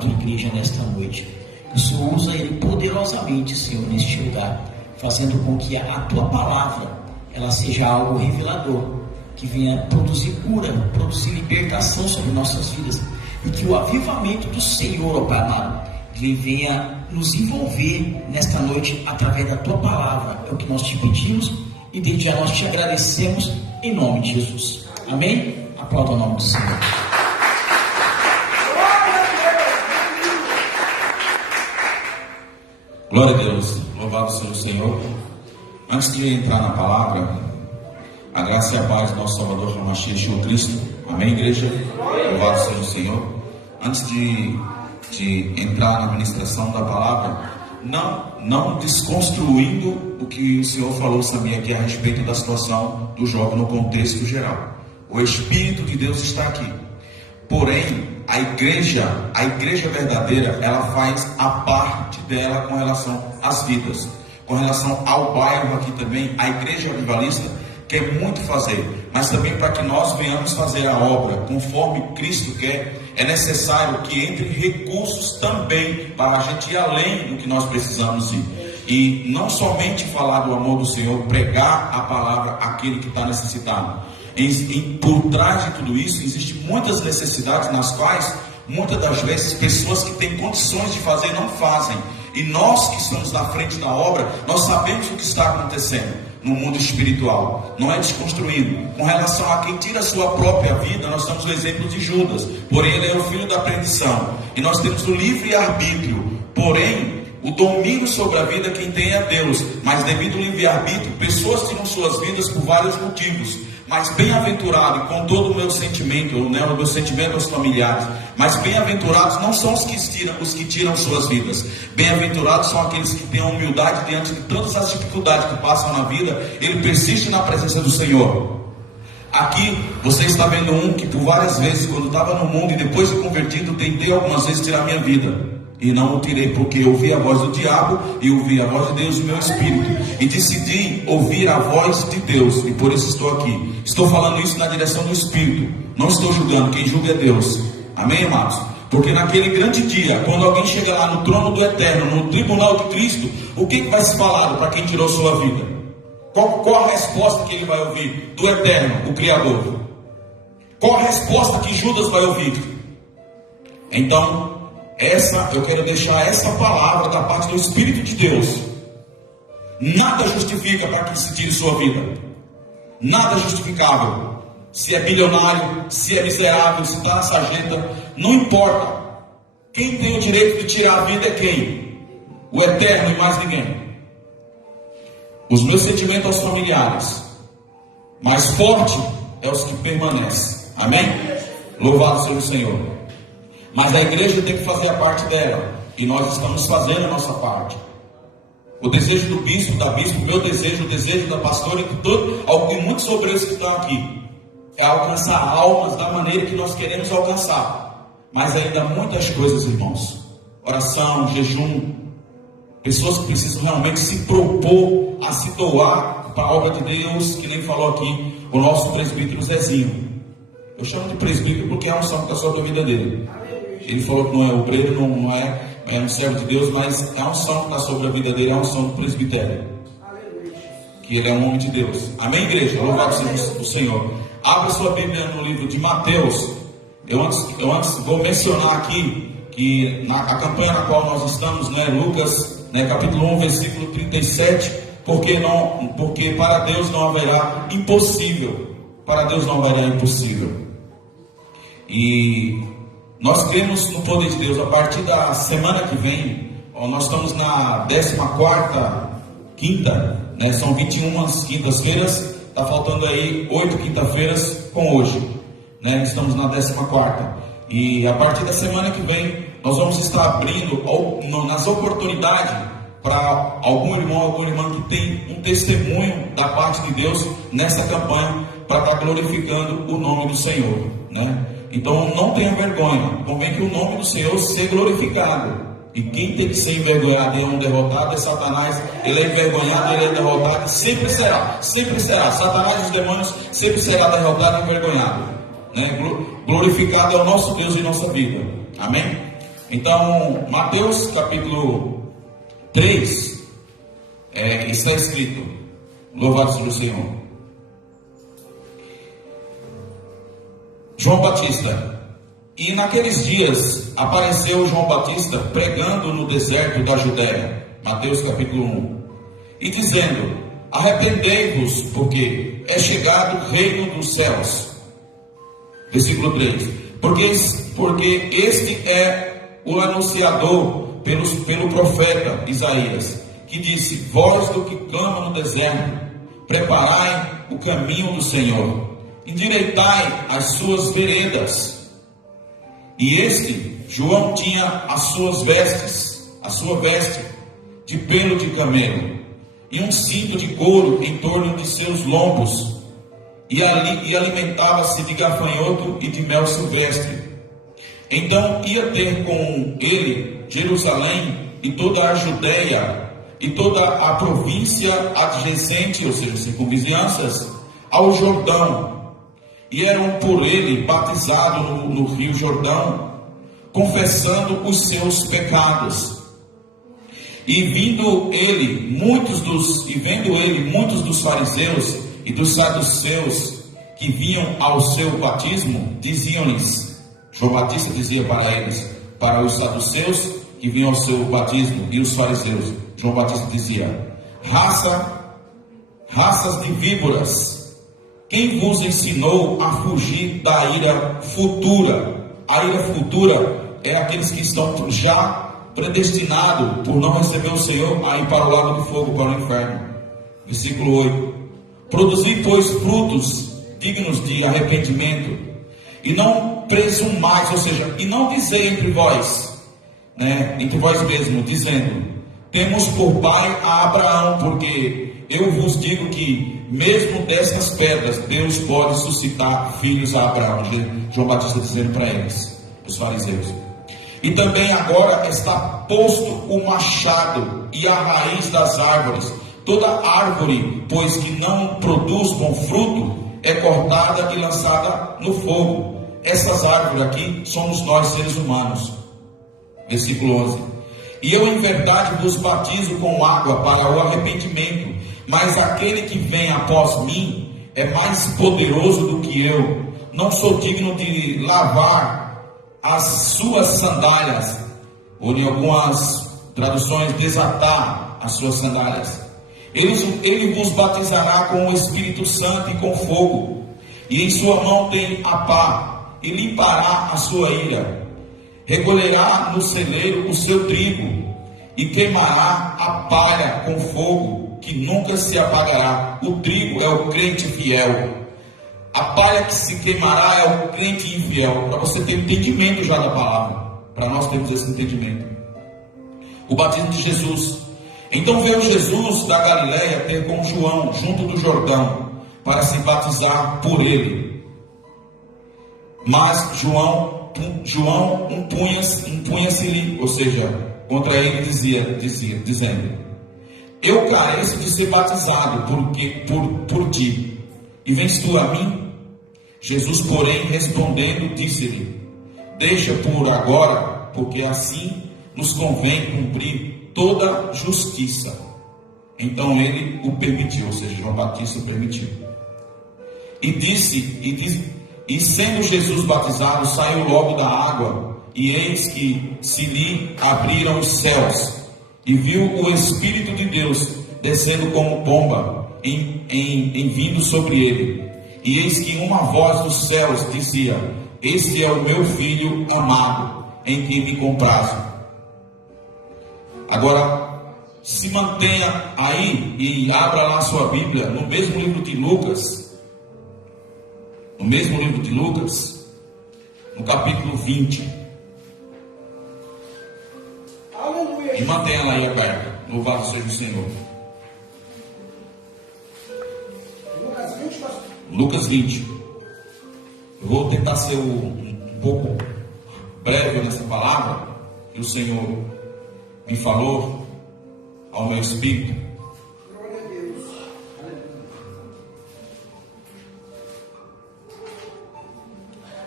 tua igreja nesta noite. Que o Senhor usa ele poderosamente, Senhor, neste lugar, fazendo com que a tua palavra ela seja algo revelador, que venha produzir cura, produzir libertação sobre nossas vidas, e que o avivamento do Senhor, ó Pai amado, ele venha nos envolver nesta noite através da tua palavra. É o que nós te pedimos e desde já nós te agradecemos em nome de Jesus. Amém? Aplauda o nome do Senhor. Glória a Deus, louvado seja o Senhor. Antes de entrar na palavra, a graça e a paz do nosso Salvador Mashiach Jesus Cristo. Amém, igreja? Louvado seja o Senhor. Antes de entrar na ministração da palavra, não desconstruindo o que o Senhor falou, sabia, aqui a respeito da situação do jovem no contexto geral. O Espírito de Deus está aqui. Porém, a igreja verdadeira, ela faz a parte dela com relação às vidas. Com relação ao bairro aqui também, a igreja avivalista quer muito fazer, mas também para que nós venhamos fazer a obra conforme Cristo quer, é necessário que entre recursos também para a gente ir além do que nós precisamos ir. E não somente falar do amor do Senhor, pregar a palavra àquele que está necessitado. Por trás de tudo isso, existem muitas necessidades nas quais, muitas das vezes, pessoas que têm condições de fazer não fazem. E nós que estamos na frente da obra, nós sabemos o que está acontecendo no mundo espiritual. Não é desconstruindo. Com relação a quem tira a sua própria vida, nós temos o exemplo de Judas. Porém, ele é o filho da perdição. E nós temos o livre-arbítrio. Porém, o domínio sobre a vida quem tem é Deus. Mas devido ao livre-arbítrio, pessoas tiram suas vidas por vários motivos. Mas bem-aventurado, e com todo o meu sentimento, o meu sentimento aos familiares, mas bem-aventurados não são os que tiram suas vidas. Bem-aventurados são aqueles que têm a humildade diante de todas as dificuldades que passam na vida, ele persiste na presença do Senhor. Aqui você está vendo um que por várias vezes, quando estava no mundo e depois de convertido, tentei algumas vezes tirar minha vida. E não o tirei porque eu ouvi a voz do diabo e ouvi a voz de Deus no meu espírito. E decidi ouvir a voz de Deus. E por isso estou aqui. Estou falando isso na direção do Espírito. Não estou julgando. Quem julga é Deus. Amém, amados? Porque naquele grande dia, quando alguém chega lá no trono do Eterno, no tribunal de Cristo, o que vai se falar para quem tirou sua vida? Qual a resposta que ele vai ouvir do Eterno, o Criador? Qual a resposta que Judas vai ouvir? Então, eu quero deixar essa palavra da parte do Espírito de Deus. Nada justifica para que se tire sua vida. Nada justificável. Se é bilionário, se é miserável, se está na sarjeta, não importa. Quem tem o direito de tirar a vida é quem? O Eterno e mais ninguém. Os meus sentimentos aos familiares, mais forte é os que permanecem. Amém? Louvado seja o Senhor. Mas a igreja tem que fazer a parte dela. E nós estamos fazendo a nossa parte. O desejo do bispo, da bispo, o meu desejo, o desejo da pastora e muitos obreiros que estão aqui, é alcançar almas da maneira que nós queremos alcançar. Mas ainda muitas coisas, irmãos. Oração, jejum. Pessoas que precisam realmente se propor a se doar para a obra de Deus, que nem falou aqui o nosso presbítero Zezinho. Eu chamo de presbítero porque é a unção que está sobre a vida dele. Ele falou que não é obreiro, não é um servo de Deus, mas é a unção que está sobre a vida dele, é a unção do presbitério. Que ele é um homem de Deus. Amém, igreja? Louvado seja o Senhor. Abra sua Bíblia no livro de Mateus. Eu antes vou mencionar aqui que a campanha na qual nós estamos, Lucas, capítulo 1, versículo 37, porque para Deus não haverá impossível. Para Deus não haverá impossível. E nós cremos no poder de Deus. A partir da semana que vem, nós estamos na 14ª quinta, são 21 quintas-feiras, está faltando aí 8 quinta-feiras com hoje, estamos na 14ª. E a partir da semana que vem, nós vamos estar abrindo nas oportunidades para algum irmão, alguma irmã que tem um testemunho da parte de Deus nessa campanha, para estar glorificando o nome do Senhor, Então não tenha vergonha, convém que o nome do Senhor seja glorificado. E quem tem que ser envergonhado e é um derrotado é Satanás. Ele é envergonhado, ele é derrotado, sempre será. Satanás e os demônios sempre será derrotado e envergonhado, Glorificado é o nosso Deus em nossa vida. Amém? Então, Mateus capítulo 3, está escrito, louvado seja o Senhor. João Batista. E naqueles dias apareceu João Batista pregando no deserto da Judéia, Mateus capítulo 1, e dizendo: arrependei-vos, porque é chegado o reino dos céus. Versículo 3: porque este é o anunciador pelo profeta Isaías, que disse: voz do que clama no deserto, preparai o caminho do Senhor, endireitai as suas veredas. E este, João, tinha a sua veste de pelo de camelo, e um cinto de couro em torno de seus lombos, e alimentava-se de gafanhoto e de mel silvestre. Então ia ter com ele Jerusalém e toda a Judéia e toda a província adjacente, ou seja, circunvizinhanças, ao Jordão, e eram por ele batizados no rio Jordão, confessando os seus pecados. E vendo ele muitos dos fariseus e dos saduceus que vinham ao seu batismo, diziam-lhes, João Batista dizia para eles, para os saduceus que vinham ao seu batismo e os fariseus, João Batista dizia: raças de víboras, quem vos ensinou a fugir da ira futura? A ira futura é aqueles que estão já predestinados, por não receber o Senhor, a ir para o lago de fogo, para o inferno. Versículo 8: produzi, pois, frutos dignos de arrependimento, e não presumais, ou seja, e não dizei entre vós mesmos, dizendo: temos por pai a Abraão, porque eu vos digo que mesmo destas pedras Deus pode suscitar filhos a Abraão. João Batista dizendo para eles, os fariseus. E também agora está posto o machado e a raiz das árvores. Toda árvore, pois, que não produz bom fruto, é cortada e lançada no fogo. Essas árvores aqui somos nós, seres humanos. Versículo 11: e eu em verdade vos batizo com água para o arrependimento, mas aquele que vem após mim é mais poderoso do que eu. Não sou digno de lavar as suas sandálias, ou em algumas traduções, desatar as suas sandálias. Ele vos batizará com o Espírito Santo e com fogo, e em sua mão tem a pá, e limpará a sua ira. Recolherá no celeiro o seu trigo, e queimará a palha com fogo, que nunca se apagará. O trigo é o crente fiel, a palha que se queimará é o crente infiel. Para você ter entendimento já da palavra, para nós termos esse entendimento. O batismo de Jesus. Então veio Jesus da Galileia ter com João junto do Jordão, para se batizar por ele. Mas João impunha-se-lhe, ou seja, contra ele dizendo: eu careço de ser batizado por ti, e vens tu a mim? Jesus, porém, respondendo, disse-lhe: deixa por agora, porque assim nos convém cumprir toda justiça. Então ele o permitiu, ou seja, João Batista o permitiu. E sendo Jesus batizado, saiu logo da água, e eis que se lhe abriram os céus, e viu o Espírito de Deus descendo como pomba, em vindo sobre ele. E eis que uma voz dos céus dizia: este é o meu filho amado, em quem me comprazo. Agora, se mantenha aí e abra lá a sua Bíblia, no mesmo livro de Lucas, no capítulo 20. Aleluia. E mantenha lá aí aberta. Louvado seja o Senhor. Lucas 20. Eu vou tentar ser um pouco breve nessa palavra que o Senhor me falou ao meu espírito. Glória a Deus.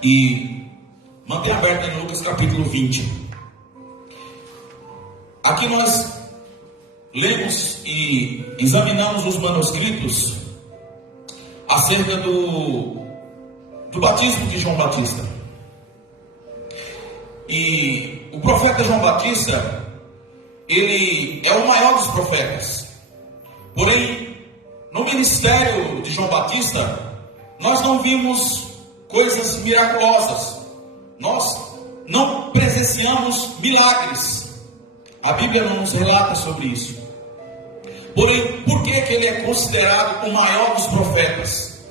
E mantenha aberto em Lucas capítulo 20. aqui nós lemos e examinamos os manuscritos acerca do batismo de João Batista. E o profeta João Batista, ele é o maior dos profetas. Porém, no ministério de João Batista, nós não vimos coisas miraculosas. Nós não presenciamos milagres. A Bíblia não nos relata sobre isso. Porém, por que ele é considerado o maior dos profetas?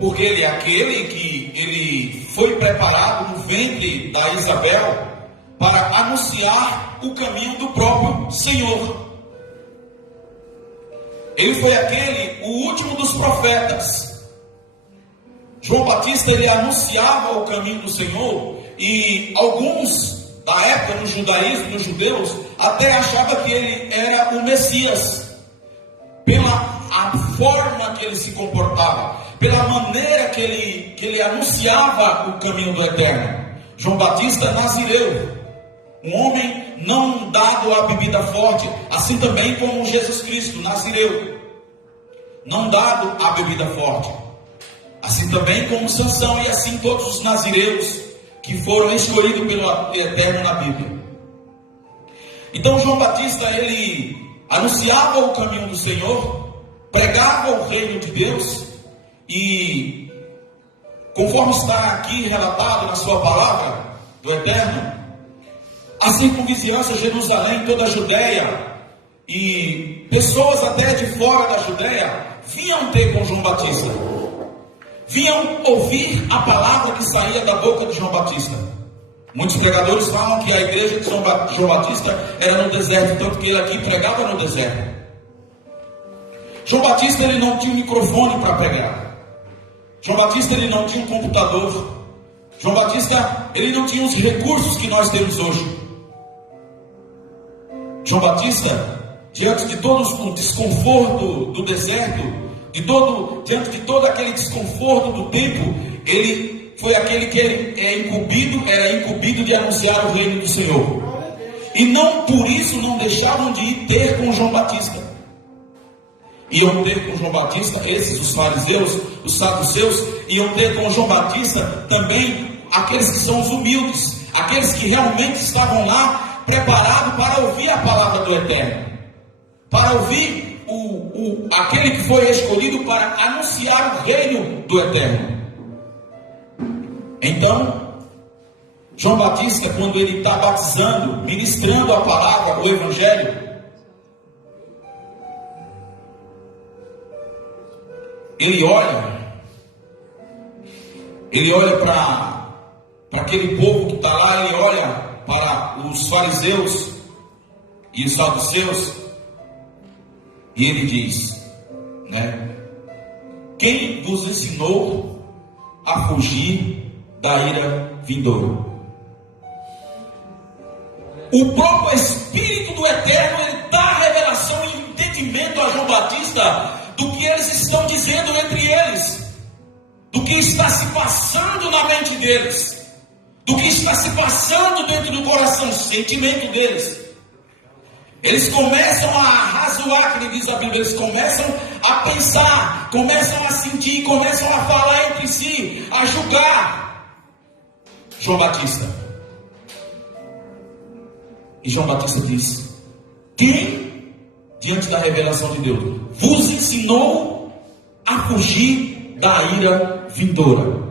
Porque ele é aquele que ele foi preparado no ventre da Isabel para anunciar o caminho do próprio Senhor. Ele foi o último dos profetas. João Batista, ele anunciava o caminho do Senhor, e alguns da época no judaísmo, nos judeus, até achavam que ele era o Messias, pela a forma que ele se comportava, pela maneira que ele anunciava o caminho do Eterno. João Batista, nazireu, um homem não dado à bebida forte, assim também como Jesus Cristo, nazireu, não dado à bebida forte, assim também como Sansão, e assim todos os nazireus que foram escolhidos pelo Eterno na Bíblia. Então João Batista, ele anunciava o caminho do Senhor, pregava o reino de Deus, e conforme está aqui relatado na sua palavra do Eterno, a circunvizinhança, Jerusalém, toda a Judéia, e pessoas até de fora da Judéia vinham ter com João Batista, vinham ouvir a palavra que saía da boca de João Batista. Muitos pregadores falam que a igreja de João Batista era no deserto, tanto que ele aqui pregava no deserto. João Batista, ele não tinha um microfone para pregar. João Batista, ele não tinha um computador. João Batista, ele não tinha os recursos que nós temos hoje. João Batista, diante de todo o desconforto do deserto, diante de todo aquele desconforto do tempo, ele foi aquele que era incumbido de anunciar o reino do Senhor. E não por isso não deixavam de ir ter com João Batista. Iam ter com João Batista, os fariseus, os saduceus, iam ter com João Batista também aqueles que são os humildes, aqueles que realmente estavam lá preparados para ouvir a palavra do Eterno, para ouvir aquele que foi escolhido para anunciar o reino do Eterno. Então, João Batista, quando ele está batizando, ministrando a palavra, o Evangelho, ele olha para aquele povo que está lá, ele olha para os fariseus e os saduceus, e ele diz, quem vos ensinou a fugir da ira vindoura? O próprio Espírito do Eterno, ele dá revelação e entendimento a João Batista do que eles estão dizendo entre eles, do que está se passando na mente deles, do que está se passando dentro do coração, sentimento deles. Eles começam a razoar, que diz a Bíblia, eles começam a pensar, começam a sentir, começam a falar entre si, a julgar João Batista. E João Batista diz: quem, diante da revelação de Deus, vos ensinou a fugir da ira vindoura?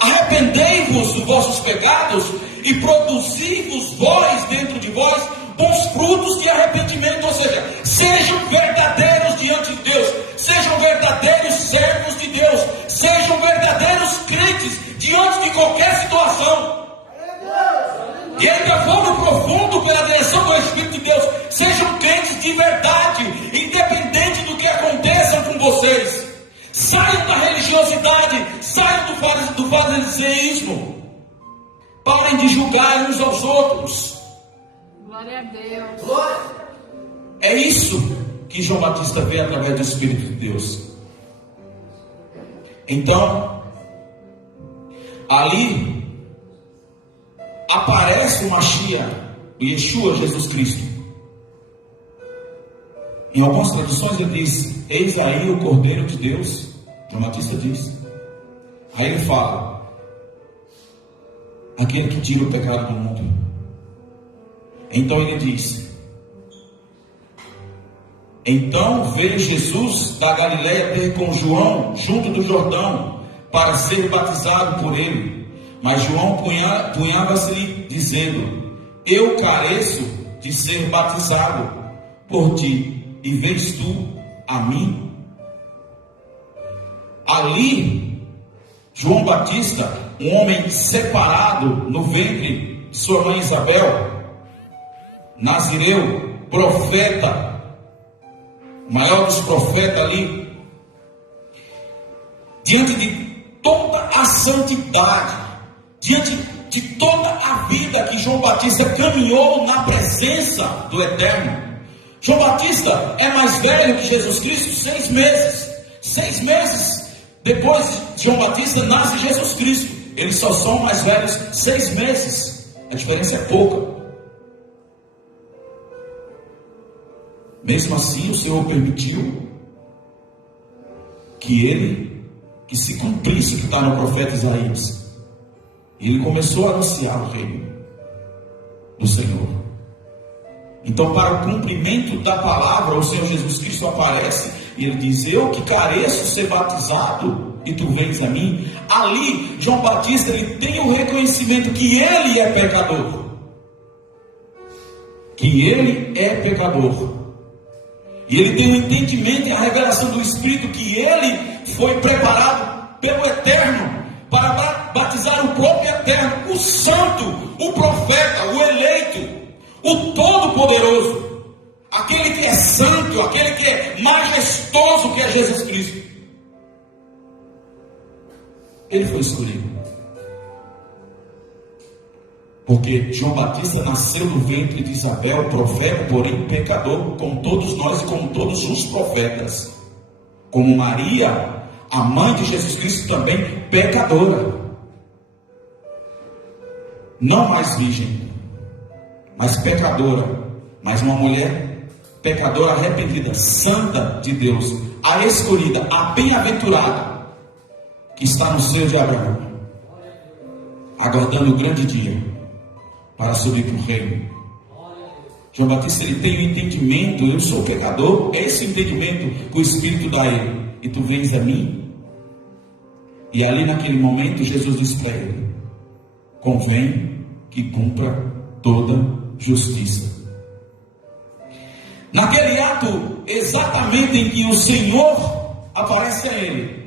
Arrependei-vos dos vossos pecados e produzi-vos vós dentro de vós bons frutos de arrependimento. Ou seja, sejam verdadeiros diante de Deus, sejam verdadeiros servos de Deus, sejam verdadeiros crentes diante de qualquer situação. E ainda for no profundo pela direção do Espírito de Deus, sejam crentes de verdade, independente do que aconteça com vocês. Saiam da religiosidade, saiam do fariseísmo. Parem de julgar uns aos outros. Glória a Deus. É isso que João Batista vê através do Espírito de Deus. Então, ali aparece o Mashiach, o Yeshua, Jesus Cristo. Em algumas traduções ele diz: eis aí o Cordeiro de Deus. João Batista diz. Aí ele fala: aquele que tira o pecado do mundo. Então ele diz: então veio Jesus da Galileia ter com João junto do Jordão para ser batizado por ele. Mas João punhava-se dizendo: eu careço de ser batizado por ti, e vens tu a mim? Ali, João Batista, um homem separado no ventre de sua mãe Isabel, nazireu, profeta, maior dos profetas ali, diante de toda a santidade, diante de toda a vida que João Batista caminhou na presença do Eterno. João Batista é mais velho que Jesus Cristo 6 meses. 6 meses depois de João Batista nasce Jesus Cristo. Eles só são mais velhos 6 meses. A diferença é pouca. Mesmo assim, o Senhor permitiu que se cumprisse o que está no profeta Isaías. E ele começou a anunciar o reino do Senhor. Então, para o cumprimento da palavra, o Senhor Jesus Cristo aparece e ele diz: eu que careço ser batizado, e tu vens a mim. Ali, João Batista, ele tem o reconhecimento que ele é pecador. Que ele é pecador. E ele tem o entendimento e a revelação do Espírito que ele foi preparado pelo Eterno para batizar o próprio Eterno, o Santo, o Profeta, o Eleito, o Todo-Poderoso, aquele que é santo, aquele que é majestoso, que é Jesus Cristo. Ele foi escolhido. Porque João Batista nasceu no ventre de Isabel, profeta, porém pecador, como todos nós e como todos os profetas. Como Maria, a mãe de Jesus Cristo, também pecadora. Não mais virgem, mas pecadora. Mas uma mulher pecadora arrependida, santa de Deus, a escolhida, a bem-aventurada, que está no seio de Abraão, aguardando o grande dia para subir para o reino. João Batista, ele tem o entendimento: eu sou pecador. É esse entendimento que o Espírito dá a ele. E tu vens a mim. E ali naquele momento Jesus diz para ele: convém que cumpra toda justiça. Naquele ato exatamente em que o Senhor aparece a ele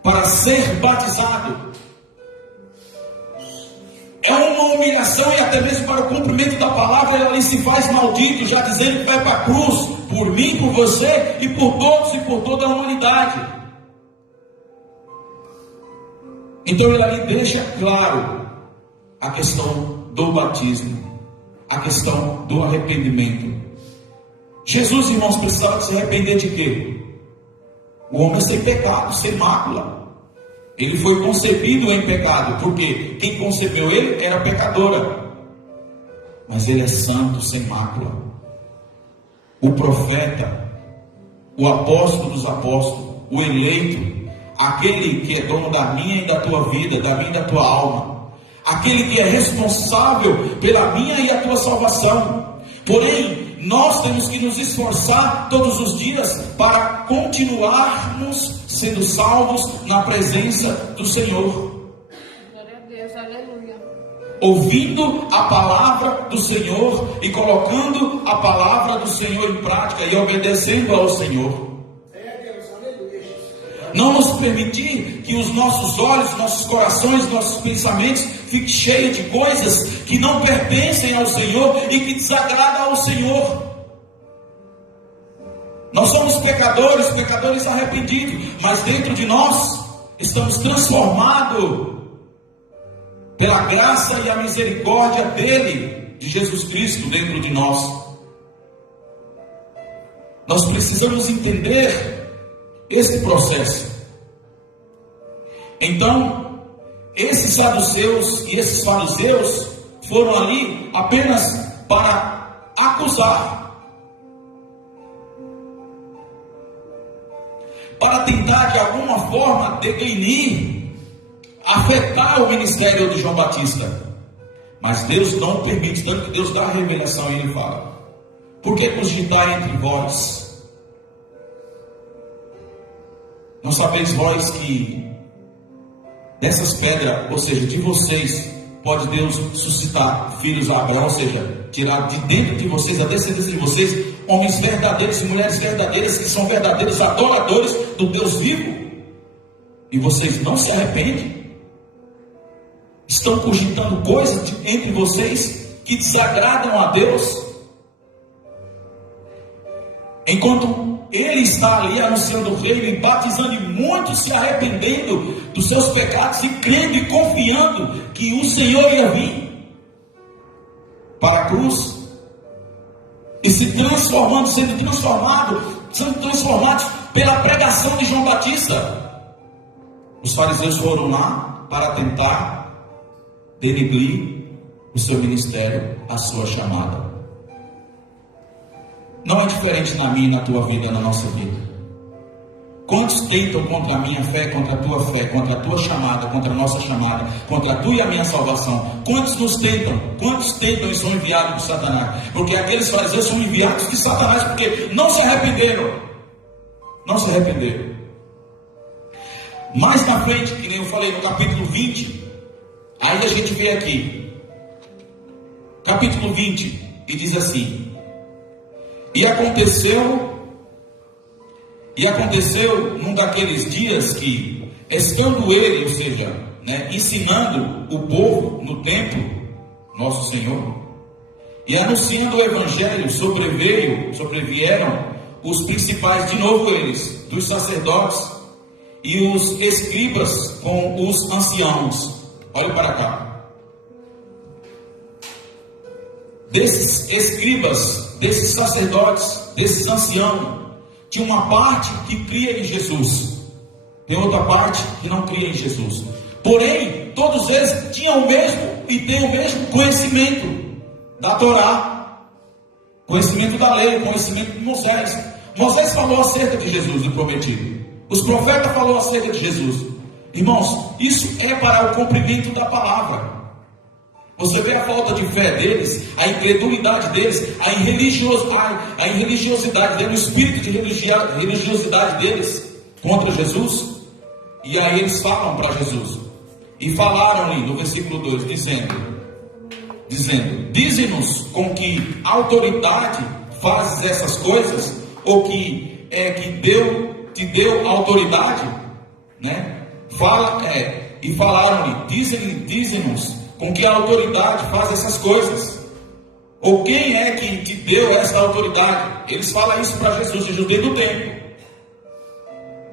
para ser batizado, é uma humilhação, e até mesmo para o cumprimento da palavra, ele se faz maldito, já dizendo que vai para a cruz, por mim, por você, e por todos e por toda a humanidade. Então ele ali deixa claro a questão do batismo, a questão do arrependimento. Jesus, irmãos, precisava se arrepender de quê? O homem sem pecado, sem mácula. Ele foi concebido em pecado, porque quem concebeu ele era pecadora. Mas ele é santo, sem mácula. O profeta, o apóstolo dos apóstolos, o eleito, aquele que é dono da minha e da tua vida, da minha e da tua alma, aquele que é responsável pela minha e a tua salvação. Porém, nós temos que nos esforçar todos os dias para continuarmos sendo salvos na presença do Senhor. Glória a Deus, aleluia. Ouvindo a palavra do Senhor e colocando a palavra do Senhor em prática e obedecendo ao Senhor. Não nos permitir que os nossos olhos, nossos corações, nossos pensamentos fiquem cheios de coisas que não pertencem ao Senhor e que desagradam ao Senhor. Nós somos pecadores, pecadores arrependidos, mas dentro de nós estamos transformados pela graça e a misericórdia dele, de Jesus Cristo, dentro de nós. Nós precisamos entender esse processo. Então, esses saduceus e esses fariseus foram ali apenas para acusar, para tentar de alguma forma declinir, afetar o ministério de João Batista. Mas Deus não permite, tanto que Deus dá a revelação e Ele fala: por que cogitar entre vós? Não sabeis vós que dessas pedras, ou seja, de vocês, pode Deus suscitar filhos a Abraão, ou seja, tirar de dentro de vocês, a descendência de vocês, homens verdadeiros e mulheres verdadeiras, que são verdadeiros adoradores do Deus vivo? E vocês não se arrependem? Estão cogitando coisas entre vocês que desagradam a Deus, enquanto Ele está ali anunciando o reino e batizando, e muitos se arrependendo dos seus pecados e crendo e confiando que o Senhor ia vir para a cruz e se transformando, sendo transformados pela pregação de João Batista. Os fariseus foram lá para tentar denegrir o seu ministério, a sua chamada. Não é diferente na minha e na tua vida, na nossa vida. Quantos tentam contra a minha fé, contra a tua fé, contra a tua chamada, contra a nossa chamada, contra a tua e a minha salvação? Quantos nos tentam? Quantos tentam e são enviados por Satanás? Porque aqueles fariseus são enviados de Satanás porque não se arrependeram. Não se arrependeram. Mais na frente, que nem eu falei no capítulo 20, aí a gente vê aqui, capítulo 20, e diz assim: E aconteceu num daqueles dias que, estando ele, ou seja, ensinando o povo no templo, nosso Senhor, e anunciando o Evangelho, sobrevieram os principais, de novo eles, dos sacerdotes e os escribas com os anciãos. Olhe para cá. Desses escribas, desses sacerdotes, desses anciãos, tinha uma parte que cria em Jesus, tem outra parte que não cria em Jesus. Porém, todos eles tinham o mesmo e têm o mesmo conhecimento da Torá, conhecimento da lei, conhecimento de Moisés. Moisés falou acerca de Jesus, o prometido. Os profetas falaram acerca de Jesus. Irmãos, isso é para o cumprimento da palavra. Você vê a falta de fé deles, a incredulidade deles, a irreligiosidade deles, o espírito de religiosidade deles contra Jesus. E aí eles falam para Jesus. E falaram-lhe no versículo 2, dizendo: dize-nos com que autoridade fazes essas coisas, ou que é que te deu autoridade, e falaram-lhe: dize-nos com que autoridade faz essas coisas, ou quem é que te deu essa autoridade? Eles falam isso para Jesus desde o tempo,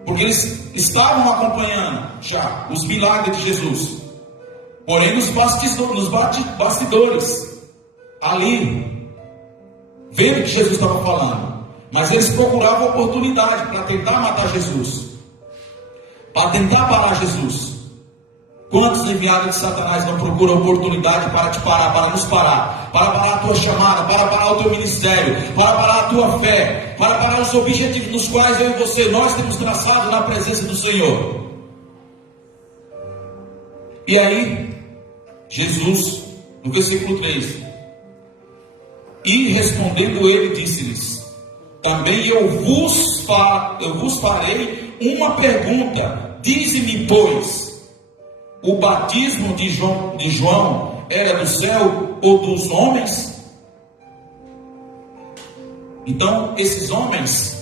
porque eles estavam acompanhando já os milagres de Jesus, porém nos bastidores, ali, vendo o que Jesus estava falando, mas eles procuravam oportunidade para tentar matar Jesus, para tentar parar Jesus. Quantos enviados de Satanás não procuram oportunidade para te parar, para nos parar, para parar a tua chamada, para parar o teu ministério, para parar a tua fé, para parar os objetivos nos quais eu e você, nós temos traçado na presença do Senhor. E aí, Jesus, no versículo 3, e respondendo ele, disse-lhes: também eu vos farei uma pergunta, dize-me, pois, o batismo de João era do céu ou dos homens? Então, esses homens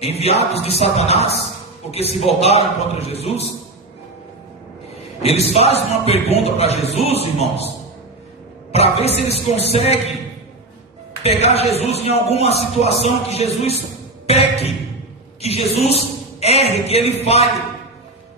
enviados de Satanás, porque se voltaram contra Jesus, eles fazem uma pergunta para Jesus, irmãos, para ver se eles conseguem pegar Jesus em alguma situação que Jesus peque, que Jesus erre, que ele falhe.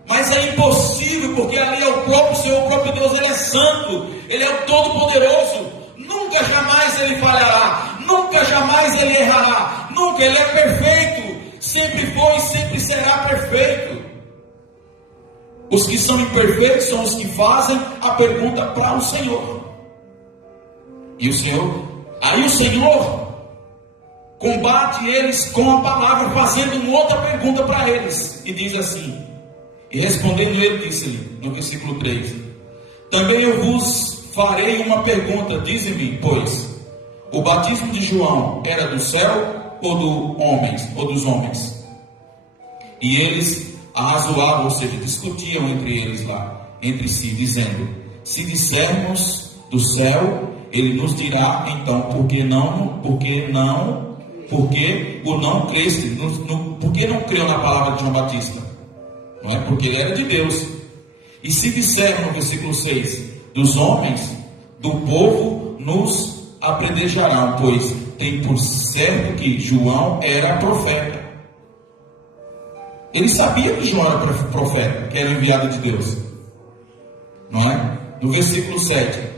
Mas é impossível, porque ali é o próprio Senhor, o próprio Deus. Ele é santo, Ele é o Todo-Poderoso. Nunca jamais Ele falhará, nunca jamais Ele errará, nunca. Ele é perfeito, sempre foi e sempre será perfeito. Os que são imperfeitos são os que fazem a pergunta para o Senhor. E o Senhor combate eles com a palavra, fazendo uma outra pergunta para eles. E diz assim: e respondendo ele, disse-lhe, no versículo 3: também eu vos farei uma pergunta, dize-me, pois, o batismo de João era do céu ou dos homens? E eles arrazoavam, ou seja, discutiam entre si, dizendo: se dissermos do céu, ele nos dirá, então, por que não creste, por que não creu na palavra de João Batista? Não é porque ele era de Deus. E se dissermos, no versículo 6, dos homens, do povo nos apedrejarão, pois tem por certo que João era profeta. Ele sabia que João era profeta, que era enviado de Deus, não é? No versículo 7,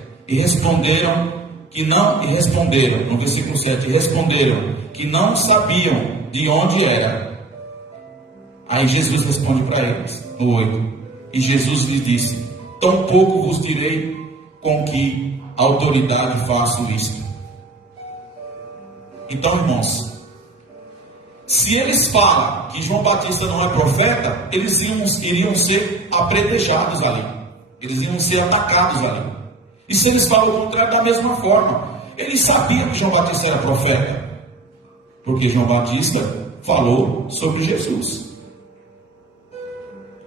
no versículo 7, responderam que não sabiam de onde era. Aí Jesus responde para eles, no 8, e Jesus lhes disse: tampouco vos direi com que autoridade faço isto. Então, irmãos, se eles falam que João Batista não é profeta, eles iriam ser apedrejados ali, eles iam ser atacados ali. E se eles falam o contrário, da mesma forma, eles sabiam que João Batista era profeta, porque João Batista falou sobre Jesus.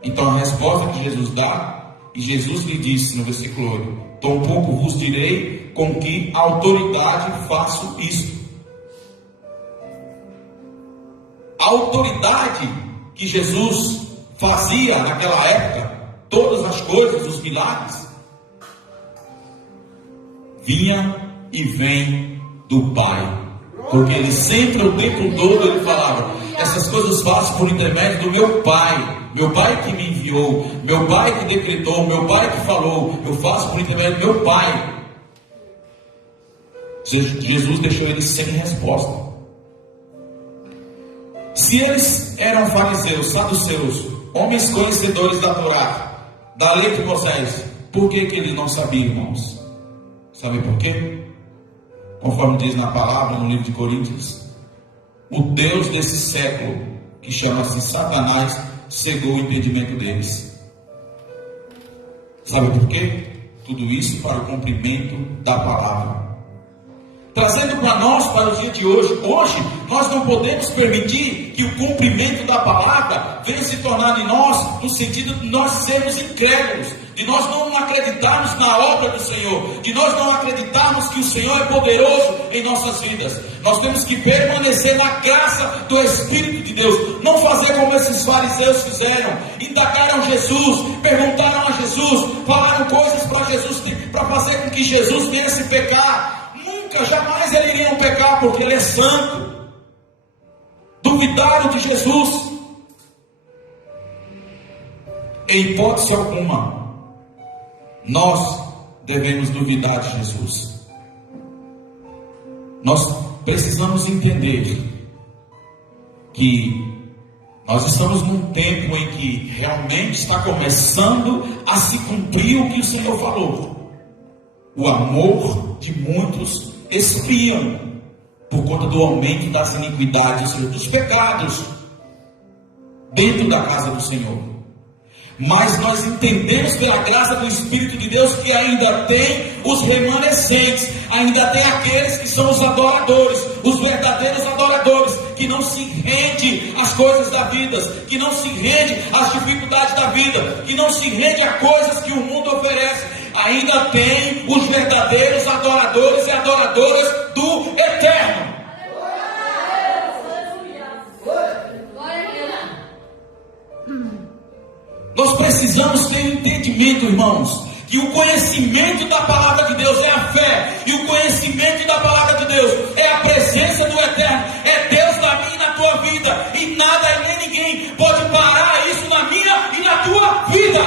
Então a resposta que Jesus dá, e Jesus lhe disse no versículo 8: tampouco vos direi com que autoridade faço isto. A autoridade que Jesus fazia naquela época, todas as coisas, os milagres, vinha e vem do Pai. Porque ele sempre, o tempo todo, ele falava: essas coisas faço por intermédio do meu Pai que me enviou, meu Pai que decretou, meu Pai que falou, eu faço por intermédio do meu Pai. Jesus deixou eles sem resposta. Se eles eram fariseus, saduceus, homens conhecedores da Torá, da lei de Moisés, por que eles não sabiam, irmãos? Sabe por quê? Conforme diz na palavra, no livro de Coríntios, o Deus desse século, que chama-se Satanás, cegou o entendimento deles. Sabe por quê? Tudo isso para o cumprimento da palavra. Trazendo para nós, para o dia de hoje, nós não podemos permitir que o cumprimento da palavra venha se tornar em nós, no sentido de nós sermos incrédulos, de nós não acreditarmos na obra do Senhor, de nós não acreditarmos que o Senhor é poderoso em nossas vidas. Nós temos que permanecer na graça do Espírito de Deus, não fazer como esses fariseus fizeram, indagaram Jesus, perguntaram a Jesus, falaram coisas para Jesus, para fazer com que Jesus viesse pecar. Nunca, jamais eles iriam pecar, porque ele é santo. Duvidaram de Jesus. Em hipótese alguma, nós devemos duvidar de Jesus. Nós precisamos entender que nós estamos num tempo em que realmente está começando a se cumprir o que o Senhor falou. O amor de muitos esfriam por conta do aumento das iniquidades, dos pecados dentro da casa do Senhor. Mas nós entendemos pela graça do Espírito de Deus que ainda tem os remanescentes, ainda tem aqueles que são os adoradores, os verdadeiros adoradores, que não se rende às coisas da vida, que não se rende às dificuldades da vida, que não se rende a coisas que o mundo oferece. Ainda tem os verdadeiros adoradores e adoradoras do Eterno. Nós precisamos ter entendimento, irmãos, que o conhecimento da palavra de Deus é a fé, e o conhecimento da palavra de Deus é a presença do Eterno, é Deus na minha e na tua vida, e nada e nem ninguém pode parar isso na minha e na tua vida.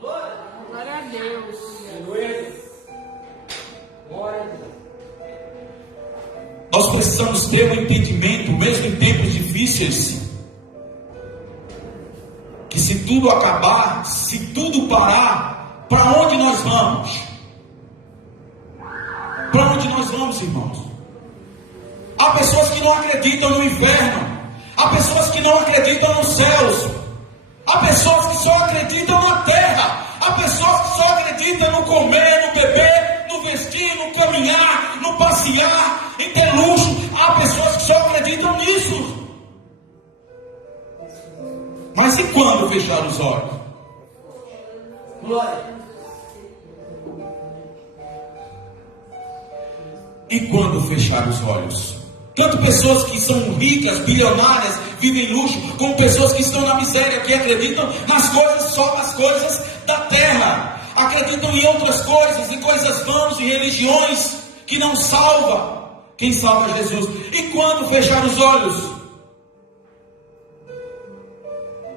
Glória a Deus. Nós precisamos ter um entendimento, mesmo em tempos difíceis, que se tudo acabar, se tudo parar, para onde nós vamos? Para onde nós vamos, irmãos? Há pessoas que não acreditam no inferno. Há pessoas que não acreditam nos céus. Há pessoas que só acreditam na terra. Há pessoas que só acreditam no comer, no beber, no vestir, no caminhar, no passear, em ter luxo. Há pessoas que só acreditam nisso. Mas e quando fechar os olhos? Glória. E quando fechar os olhos? Tanto pessoas que são ricas, bilionárias, vivem em luxo, como pessoas que estão na miséria, que acreditam nas coisas, só nas coisas da terra. Acreditam em outras coisas, em coisas vãs, em religiões que não salva. Quem salva é Jesus. E quando fechar os olhos?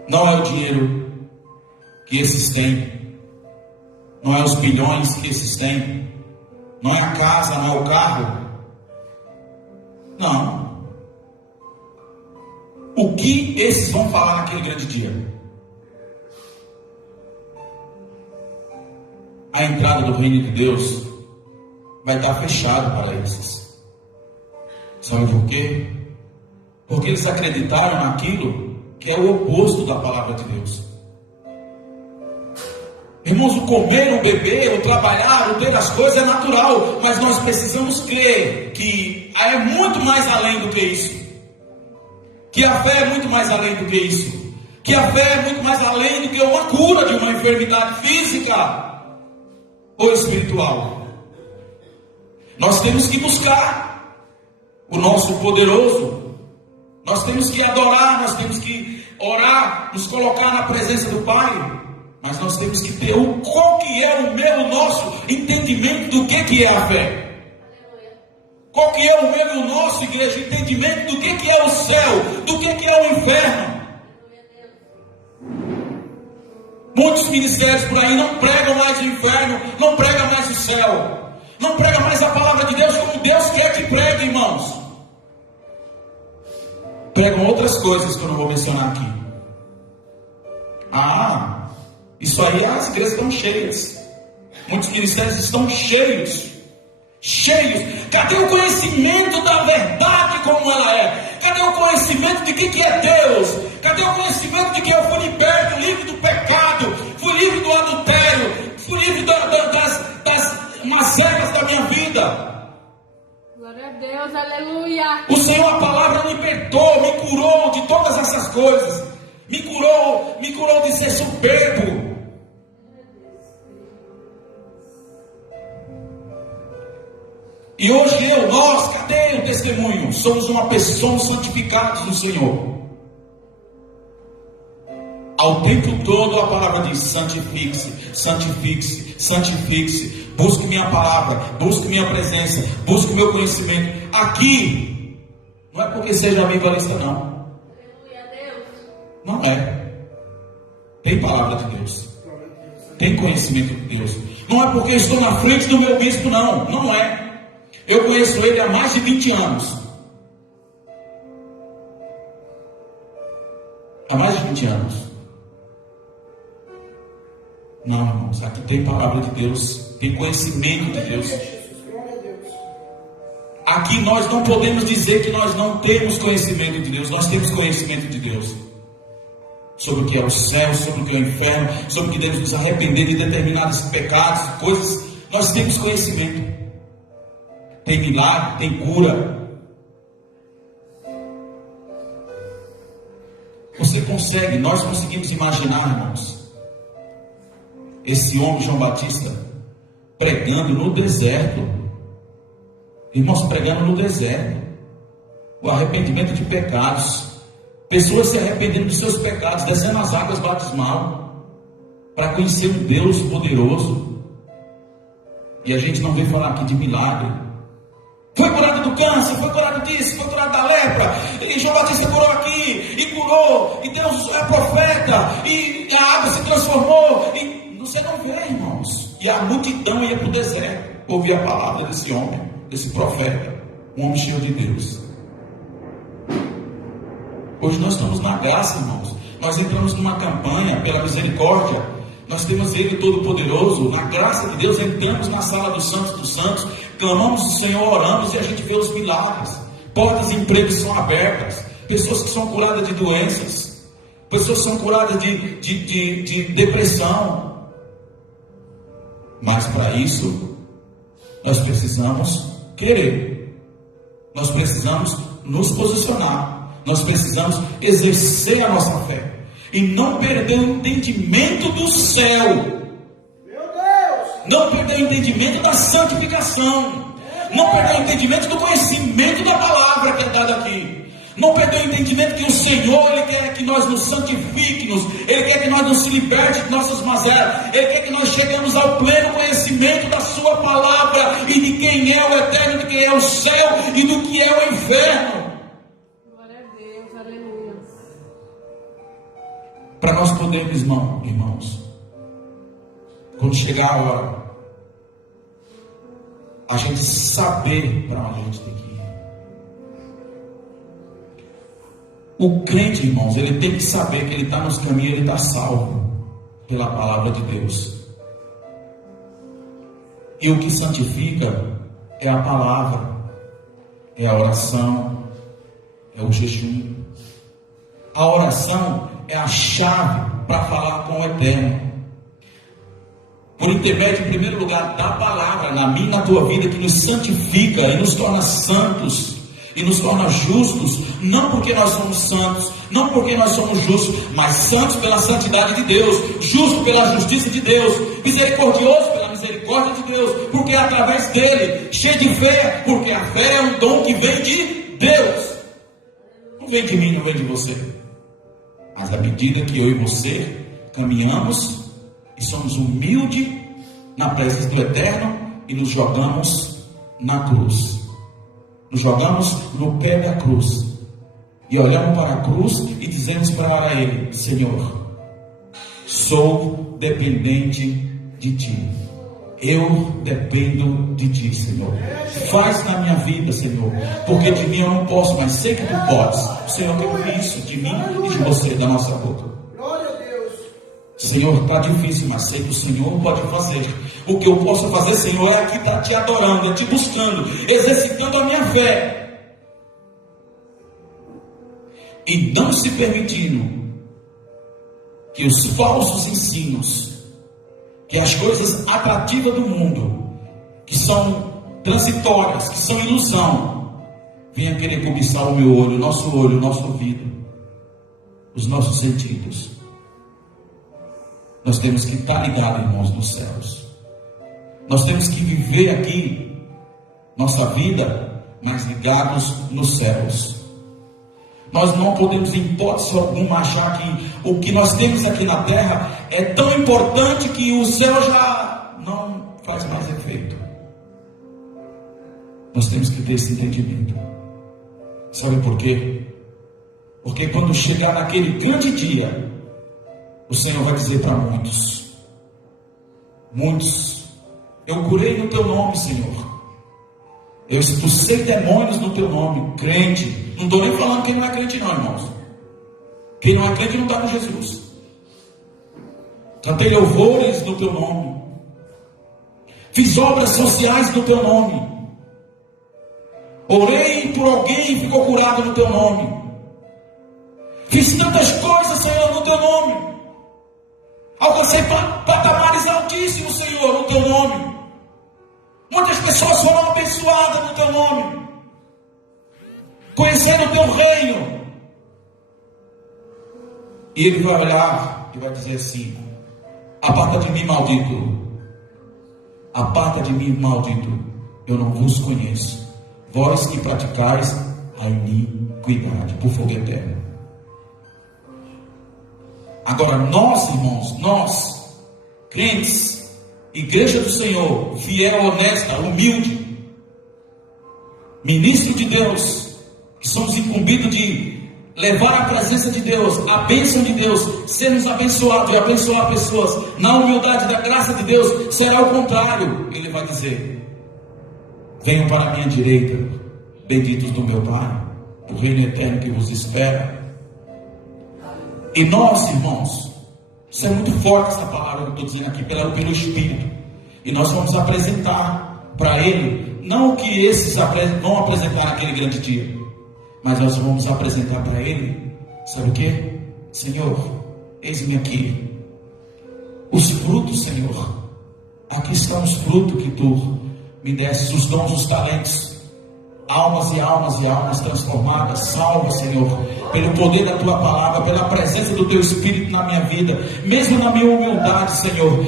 Não é o dinheiro que esses têm, não é os bilhões que esses têm, não é a casa, não é o carro. Não. O que esses vão falar naquele grande dia? A entrada do reino de Deus vai estar fechada para esses. Sabe por quê? Porque eles acreditaram naquilo que é o oposto da palavra de Deus. Irmãos, o comer, o beber, o trabalhar, o ter as coisas é natural, mas nós precisamos crer que é muito mais além do que isso. Que a fé é muito mais além do que isso. Que a fé é muito mais além do que uma cura de uma enfermidade física ou espiritual. Nós temos que buscar o nosso poderoso. Nós temos que adorar, nós temos que orar, nos colocar na presença do Pai. Mas nós temos que ter qual que é o nosso entendimento do que é a fé. Qual que é o meu e o nosso, igreja, entendimento do que é o céu, do que é o inferno. Muitos ministérios por aí não pregam mais o inferno, não pregam mais o céu, não pregam mais a palavra de Deus como Deus quer que pregue, irmãos. Pregam outras coisas que eu não vou mencionar aqui. Isso aí, as igrejas estão cheias. Muitos ministérios estão cheios. Cadê o conhecimento da verdade como ela é? Cadê o conhecimento de que é Deus? Cadê o conhecimento de que eu fui liberto, livre do pecado, fui livre do adultério, fui livre das mazelas da minha vida? Glória a Deus, aleluia. O Senhor, a palavra, me libertou, me curou de todas essas coisas. Me curou de ser soberbo. E hoje nós, cadê o testemunho? Somos somos santificados no Senhor. Ao tempo todo a palavra diz: santifique-se, santifique-se, santifique-se. Busque minha palavra, busque minha presença, busque meu conhecimento. Aqui, não é porque seja avivalista, não. Não é. Tem palavra de Deus. Tem conhecimento de Deus. Não é porque estou na frente do meu bispo, não. Não é. Eu conheço ele há mais de 20 anos. Há mais de 20 anos. Não, irmãos, aqui tem palavra de Deus, tem conhecimento de Deus. Aqui nós não podemos dizer que nós não temos conhecimento de Deus. Nós temos conhecimento de Deus. Sobre o que é o céu, sobre o que é o inferno, sobre o que devemos nos arrepender de determinados pecados, coisas. Nós temos conhecimento. Tem milagre, tem cura. Você consegue, nós conseguimos imaginar, irmãos, esse homem João Batista pregando no deserto. Irmãos, pregando no deserto o arrependimento de pecados. Pessoas se arrependendo dos seus pecados, descendo as águas batismal para conhecer um Deus poderoso. E a gente não vem falar aqui de milagre. Foi curado do câncer, foi curado disso, foi curado da lepra. E João Batista curou aqui, e curou, e Deus é profeta, e a água se transformou. E você não vê, irmãos. E a multidão ia para o deserto ouvir a palavra desse homem, desse profeta, um homem cheio de Deus. Hoje nós estamos na graça, irmãos. Nós entramos numa campanha pela misericórdia, Nós temos Ele Todo-Poderoso. Na graça de Deus, entramos na sala dos santos, clamamos o Senhor, oramos e a gente vê os milagres. Portas de emprego são abertas. Pessoas que são curadas de doenças. Pessoas que são curadas de depressão. Mas para isso, nós precisamos querer. Nós precisamos nos posicionar. Nós precisamos exercer a nossa fé. E não perder o entendimento do céu. Meu Deus! Não perder o entendimento da santificação. Não perder o entendimento do conhecimento da palavra que é dada aqui. Não perder o entendimento que o Senhor, Ele quer que nós nos santifiquemos. Ele quer que nós nos liberte de nossas mazelas. Ele quer que nós cheguemos ao pleno conhecimento da sua palavra. E de quem é o eterno, de quem é o céu e do que é o inferno. Glória a Deus, aleluia. Para nós podermos, irmãos, quando chegar a hora, a gente saber para onde a gente tem que ir. O crente, irmãos, ele tem que saber que ele está nos caminhos, ele está salvo pela palavra de Deus. E o que santifica é a palavra, é a oração, é o jejum. A oração é a chave para falar com o Eterno. Por intermédio, em primeiro lugar, da palavra na minha e na tua vida, que nos santifica e nos torna santos e nos torna justos, não porque nós somos santos, não porque nós somos justos, mas santos pela santidade de Deus, justo pela justiça de Deus, misericordioso pela misericórdia de Deus, porque é através dele, cheio de fé, porque a fé é um dom que vem de Deus, não vem de mim, não vem de você. Mas à medida que eu e você caminhamos e somos humildes na presença do Eterno e nos jogamos na cruz, nos jogamos no pé da cruz e olhamos para a cruz e dizemos para Ele: Senhor, sou dependente de Ti. Eu dependo de Ti, Senhor. Faz na minha vida, Senhor, porque de mim eu não posso, mas sei que Tu podes. O Senhor quer ouvir isso de mim e de você, da nossa boca. Glória a Deus! Senhor, está difícil, mas sei que o Senhor pode fazer. O que eu posso fazer, Senhor, é aqui estar Te adorando, é Te buscando, exercitando a minha fé. E não se permitindo que os falsos ensinos, que as coisas atrativas do mundo, que são transitórias, que são ilusão, venha querer cobiçar o meu olho, o nosso ouvido, os nossos sentidos. Nós temos que estar ligados, irmãos, nos céus. Nós temos que viver aqui nossa vida, mas ligados nos céus. Nós não podemos, em hipótese alguma, achar que o que nós temos aqui na terra é tão importante que o céu já não faz mais efeito. Nós temos que ter esse entendimento. Sabe por quê? Porque quando chegar naquele grande dia, o Senhor vai dizer para muitos: eu curei no Teu nome, Senhor. Eu expulsei demônios no Teu nome. Crente. Não estou nem falando quem não é crente não, irmãos. Quem não é crente não está com Jesus. Cantei louvores no Teu nome. Fiz obras sociais no Teu nome. Orei por alguém e ficou curado no Teu nome. Fiz tantas coisas, Senhor, no Teu nome. Alcancei patamares altíssimos, Senhor, no Teu nome. Muitas pessoas foram abençoadas no Teu nome. Conhecendo o Teu reino. E Ele vai olhar e vai dizer assim: aparta de mim, maldito. Aparta de mim, maldito. Eu não vos conheço. Vós que praticais a iniquidade, por fogo eterno. Agora nós, irmãos, nós, crentes, igreja do Senhor, fiel, honesta, humilde, ministro de Deus, que somos incumbidos de levar a presença de Deus, a bênção de Deus, sermos abençoados e abençoar pessoas, na humildade da graça de Deus, será o contrário. Ele vai dizer: venham para a minha direita, benditos do meu Pai, o reino eterno que vos espera. E nós, irmãos, Isso é muito forte, essa palavra que eu estou dizendo aqui, pelo Espírito. E nós vamos apresentar para Ele, não o que esses vão apresentar naquele grande dia, mas nós vamos apresentar para Ele, sabe o que? Senhor, eis-me aqui. Os frutos, Senhor, aqui estão os frutos que Tu me desses, os dons, os talentos, almas e almas e almas transformadas. Salva, Senhor, pelo poder da Tua palavra, pela presença do Teu Espírito na minha vida, mesmo na minha humildade, Senhor.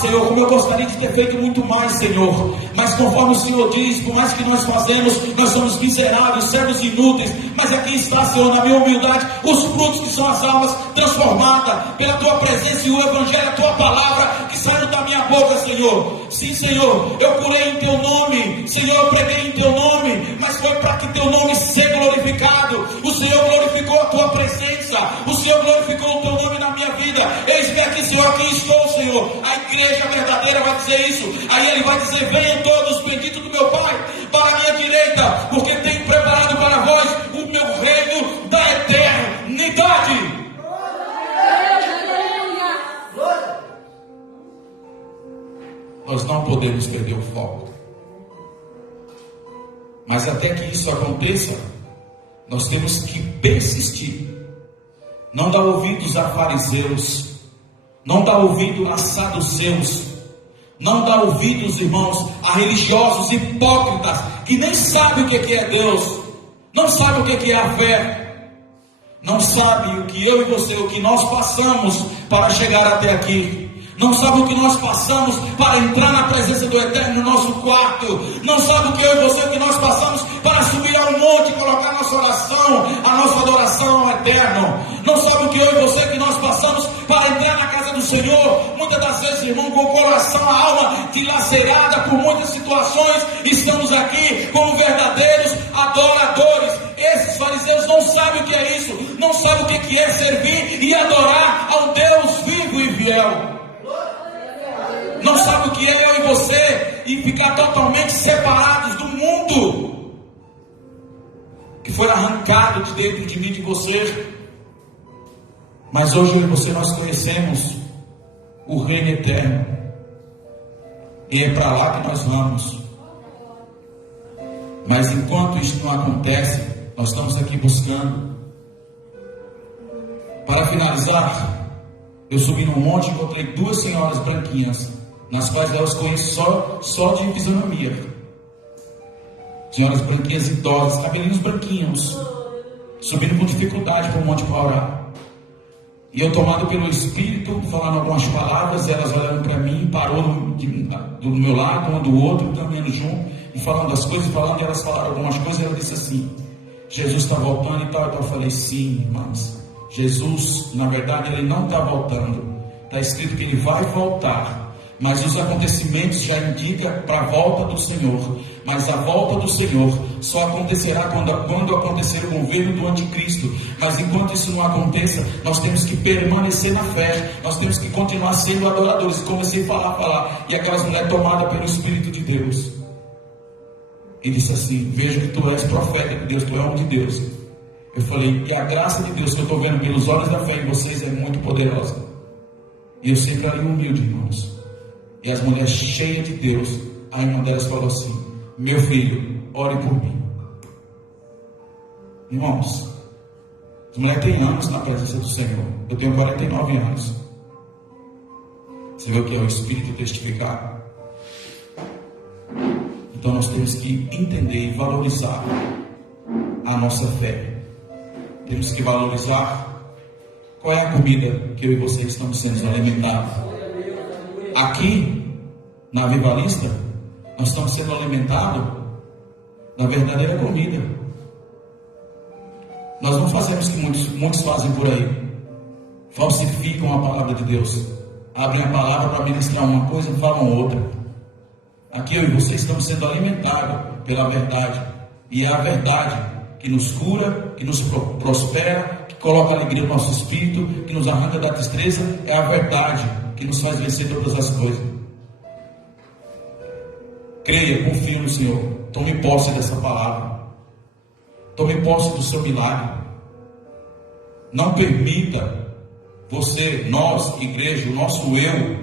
Senhor, como eu gostaria de ter feito muito mais, Senhor, mas conforme o Senhor diz, por mais que nós fazemos, nós somos miseráveis, servos inúteis, mas aqui está, Senhor, na minha humildade, os frutos que são as almas transformadas pela Tua presença e o Evangelho, a Tua palavra que saiu da minha boca, Senhor. Sim, Senhor, eu pulei em Teu nome, Senhor, eu preguei em Teu nome, mas foi para que Teu nome seja glorificado. O Senhor glorificou a Tua presença, o Senhor glorificou o Teu nome na minha vida. Eis-me aqui, Senhor, aqui estou, Senhor. A igreja verdadeira vai dizer isso. Aí Ele vai dizer: venham todos, benditos do meu Pai, para a minha direita, porque tenho preparado para vós o meu reino da eternidade. Nós não podemos perder o foco. Mas até que isso aconteça, nós temos que persistir. Não dar ouvidos a fariseus, não dar ouvido a saduceus, não dar ouvidos, irmãos, a religiosos hipócritas que nem sabem o que é Deus, não sabem o que é a fé, não sabem o que eu e você, o que nós passamos para chegar até aqui. Não sabe o que nós passamos para entrar na presença do Eterno no nosso quarto. Não sabe o que eu e você, o que nós passamos para subir ao monte e colocar a nossa oração, a nossa adoração ao Eterno. Não sabe o que eu e você, que nós passamos para entrar na casa do Senhor. Muitas das vezes, irmão, com o coração, a alma dilacerada por muitas situações, estamos aqui como verdadeiros adoradores. Esses fariseus não sabem o que é isso, não sabem o que é servir e adorar ao Deus vivo e fiel. Não sabe o que é eu e você e ficar totalmente separados do mundo que foi arrancado de dentro de mim e de você. Mas hoje eu e você, nós conhecemos o reino eterno, e é para lá que nós vamos. Mas enquanto isso não acontece, nós estamos aqui buscando. Para finalizar, eu subi num monte e encontrei duas senhoras branquinhas, nas quais elas conheço só de fisionomia. Senhoras branquinhas idosas, cabelinhos branquinhos, subindo com dificuldade para o monte para orar. E eu, tomado pelo Espírito, falando algumas palavras, e elas olhando para mim, parou do meu lado, uma do outro, caminhando junto, e falando as coisas, e elas falaram algumas coisas, e ela disse assim: Jesus está voltando e tal. Então eu falei: sim, irmãos, Jesus, na verdade, Ele não está voltando. Está escrito que Ele vai voltar, mas os acontecimentos já indicam para a volta do Senhor. Mas a volta do Senhor só acontecerá quando acontecer o governo do anticristo. Mas enquanto isso não aconteça, nós temos que permanecer na fé, nós temos que continuar sendo adoradores. Comecei a falar, e aquelas mulheres tomadas pelo Espírito de Deus, e disse assim: vejo que tu és profeta de Deus, tu é homem de Deus. Eu falei: e a graça de Deus que eu estou vendo pelos olhos da fé em vocês é muito poderosa. E eu sempre ali humilde, irmãos. E as mulheres cheias de Deus, aí uma delas falou assim: meu filho, ore por mim. Irmãos, as mulheres têm anos na presença do Senhor. Eu tenho 49 anos. Você vê o que é o Espírito testificar? Então nós temos que entender e valorizar a nossa fé. Temos que valorizar qual é a comida que eu e você estamos sendo alimentados. Aqui, na Avivalista, nós estamos sendo alimentados da verdadeira comida. Nós não fazemos o que muitos fazem por aí. Falsificam a palavra de Deus. Abrem a palavra para ministrar uma coisa e falam outra. Aqui eu e você estamos sendo alimentados pela verdade. E é a verdade que nos cura, que nos prospera, que coloca alegria no nosso espírito, que nos arranca da tristeza. É a verdade que nos faz vencer todas as coisas. Creia, confie no Senhor. Tome posse dessa palavra. Tome posse do seu milagre. Não permita você, nós, igreja, o nosso eu,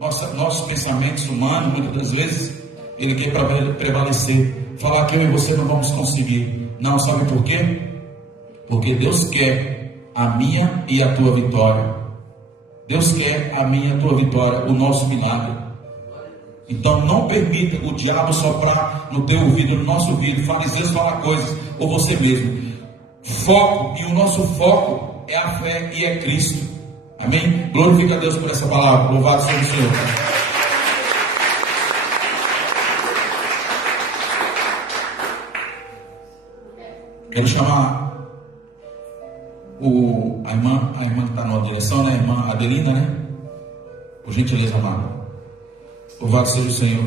nossos pensamentos humanos, muitas das vezes, ele quer prevalecer. Falar que eu e você não vamos conseguir. Não, sabe por quê? Porque Deus quer a minha e a tua vitória. Deus quer a minha e a tua vitória, o nosso milagre. Então não permita o diabo soprar no teu ouvido, no nosso ouvido, fariseus falar coisas, ou você mesmo. Foco, e o nosso foco é a fé e é Cristo. Amém? Glorifica a Deus por essa palavra. Louvado seja o Senhor. Quero chamar a irmã que está na direção, né? A irmã Adelina, né? Por gentileza, amada. Louvado seja o Senhor.